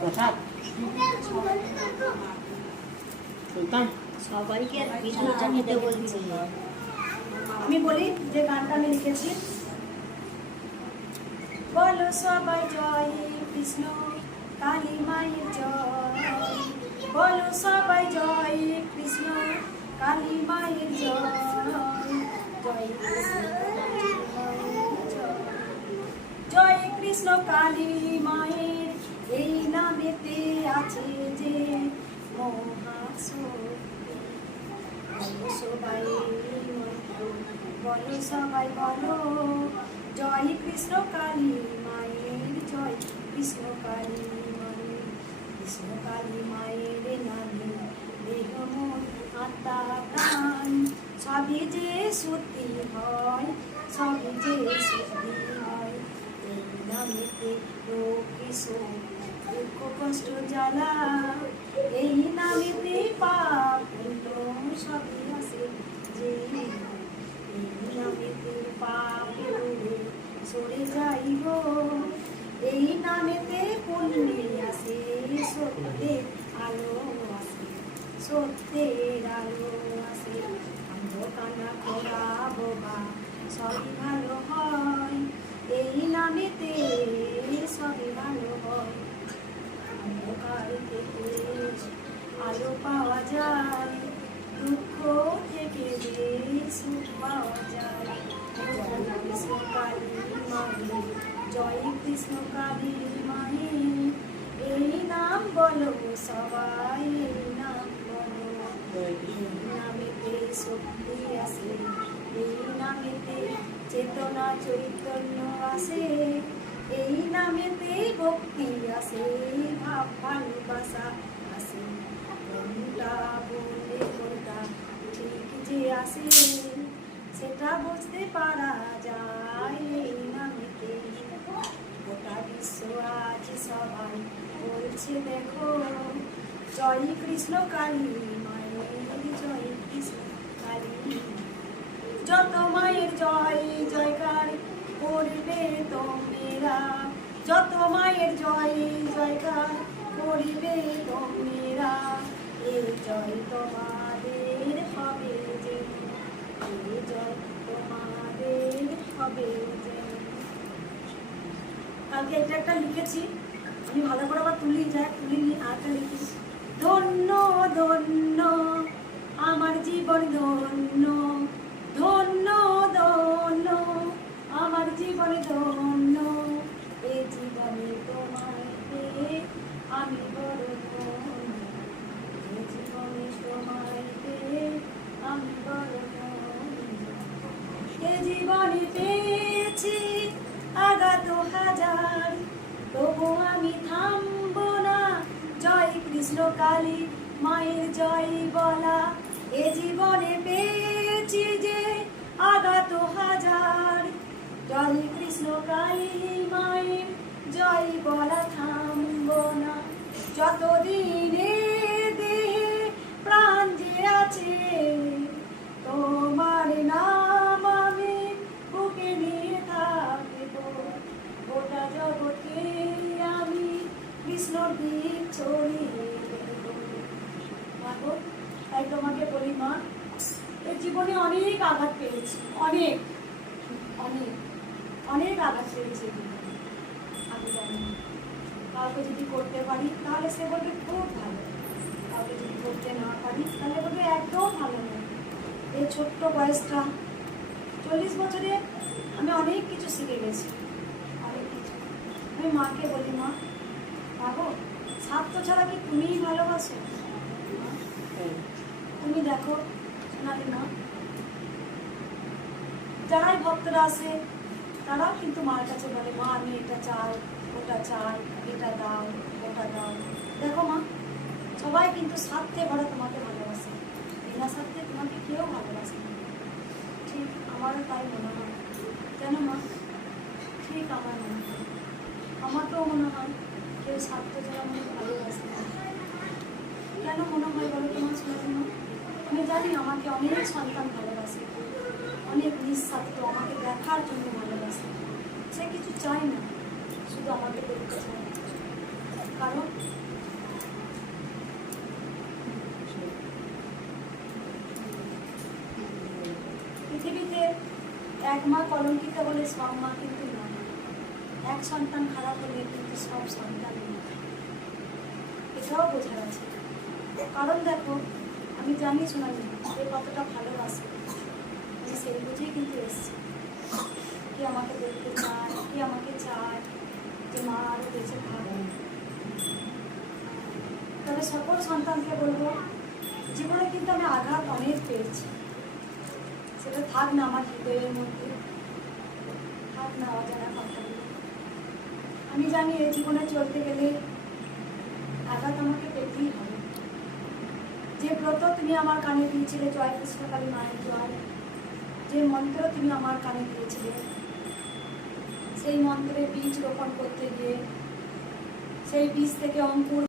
প্রসাদ সুলতান সবাইকে কৃষ্ণটা নিতে বলছি। আমি বলি যে গানটা আমি লিখেছি। বলো সবাই জয় কৃষ্ণ কালী মায়ের জয়, বলো সবাই জয় কৃষ্ণ কালী মায়ের জয়, জয় কৃষ্ণ জয় কৃষ্ণ কালী মায়ের এই নামেতে আছে যে মহাশক্তি। বলো সবাই বলো সবাই বলো জয় কৃষ্ণ কালী মায়ের জয় কৃষ্ণ কালী মায়ের, কৃষ্ণ কালী মায়ের নামে দেহ মন আত্মা প্রাণ সবই যে সত্যি হয়, সবই যে সত্যি হয়। এই নামেতে রোগ কিশোর দুঃখ কষ্ট জ্বালা, এই নামেতে পাপ পুণ্য সবই আসে যে, এই নামেতে পাপ সরে যাইব, এই নামেতে পুণ্যে আসে সত্যের আলো আসে, সত্যের আলো আসে। অন্ধকানা খোলা বোবা সবই ভালো হয়, এই নামেতে সবই ভালো হয়। অন্ধকার থেকে আলো পাওয়া যায়, দুঃখ থেকে সুখ পাওয়া যায়। জয় কৃষ্ণ কালী মায়ের জয় কৃষ্ণ কালী মায়ের এই নাম বলো সবাই, এই নাম বলো। এই নামেতে শক্তি আসে, এই নামেতে চেতনা চৈতন্য আসে, এই নামেতে ভক্তি আসে, ভাব ভালোবাসা আসে। কোনটা বললে কোনটা ঠিক যে আসে সেটা বুঝতে পারা যায় এই নামেতে। গোটা বিশ্ব আজ সবাই বলছে দেখো জয় কৃষ্ণ কালী মায়ের জয় কৃষ্ণ কালী। যত মায়ের জয় জয়কার করবে তোমরা, যত মায়ের জয় জয়কার করিবে তোমরা, এই জয় তোমাদের হবে যে, এই জয় তোমাদের হবে যে। কালকে এটা একটা লিখেছি আমি, ভালো করে আবার তুলি যায় তুলিনি আরেকটা লিখি। ধন্য ধন্য আমার জীবন ধন্য, ধন্য ধন্য আমার জীবন ধন্য, এ জীবনে তোমায় পেয়ে আমি বড় ধন্য, এ জীবনে তোমায় পেয়ে আমি বড় ধন্য। এ জীবনে পেয়েছি আঘাত হাজার, তবু আমি থামবো না জয় কৃষ্ণ কালী মায়ের জয় বলা। এ জীবনে পেয়েছি যে আঘাত হাজার, জয় কৃষ্ণ কালী মায়ের জয় বলা থামবো না। যতদিনে দেহে প্রাণ যে আছে তোমার নাম আমি বুকে নিয়ে থাকবো, গোটা জগতে আমি কৃষ্ণর দীপ ছড়িয়ে দেবো। মাগো তাই তোমাকে বলি মা, এই জীবনে অনেক আঘাত পেয়েছি, অনেক অনেক অনেক আঘাত পেয়েছি। আমি জানি কাউকে যদি করতে পারি তাহলে সে বলবে খুব ভালো, কাউকে যদি করতে না পারি তাহলে বলবে একদম ভালো নয়। এই ছোট্ট বয়সটা 40 বছরে আমি অনেক কিছু শিখে গেছি, অনেক কিছু। আমি মাকে বলি মা ভাবো স্বার্থ ছাড়া কি তুমিই ভালোবাসো? তুমি দেখো সোনালি মা, যারাই ভক্তরা আসে তারাও কিন্তু মার কাছে বলে মা আমি এটা চাই ওটা চাই, এটা দাও ওটা দাও। দেখো মা সবাই কিন্তু স্বার্থে ভরা তোমাকে ভালোবাসে, বিনা স্বার্থে তোমাকে কেউ ভালোবাসে না। ঠিক আমারও তাই মনে হয়। কেন মা? ঠিক আমার মনে হয়, আমাকেও মনে হয় কেউ স্বার্থ ছাড়া আমাকে ভালোবাসে না। কেন মনে হয় বলো তোমার ছেলে মা? আমি জানি আমাকে অনেক সন্তান ভালোবাসে, অনেক নিঃস্বার্থ আমাকে দেখার জন্য ভালোবাসে। সে কিছু চাই না, শুধু আমাকে দেখতে চায়। আরো পৃথিবীতে এক মা কলঙ্কিত হলে সব মা কিন্তু নয়, এক সন্তান খারাপ হলে কিন্তু সব সন্তান নয়, এটাও বোঝার আছে। কারণ দেখো, আমি জানি সোনালি যে কতটা ভালোবাসে, আমি সেই বুঝেই কিন্তু এসছি। কি আমাকে দেখতে চায়, কি আমাকে চায় যে মা আরো বেঁচে থাকবে। তবে সকল সন্তানকে বলবো, জীবনে কিন্তু আমি আঘাত অনেক পেয়েছি, সেটা থাক না আমার হৃদয়ের মধ্যে, থাক না অজানা কথাগুলো। আমি জানি এই জীবনে চলতে গেলে আঘাত আমাকে পেতেই হবে। যে ব্রত তুমি আমার কানে দিয়েছিলে, জয় কৃষ্ণকালী মায়ের জয়, যে মন্ত্র তুমি আমার কানে দিয়েছিলে, সেই মন্ত্রে বীজ রোপণ করতে গিয়ে সেই বীজ থেকে অঙ্কুর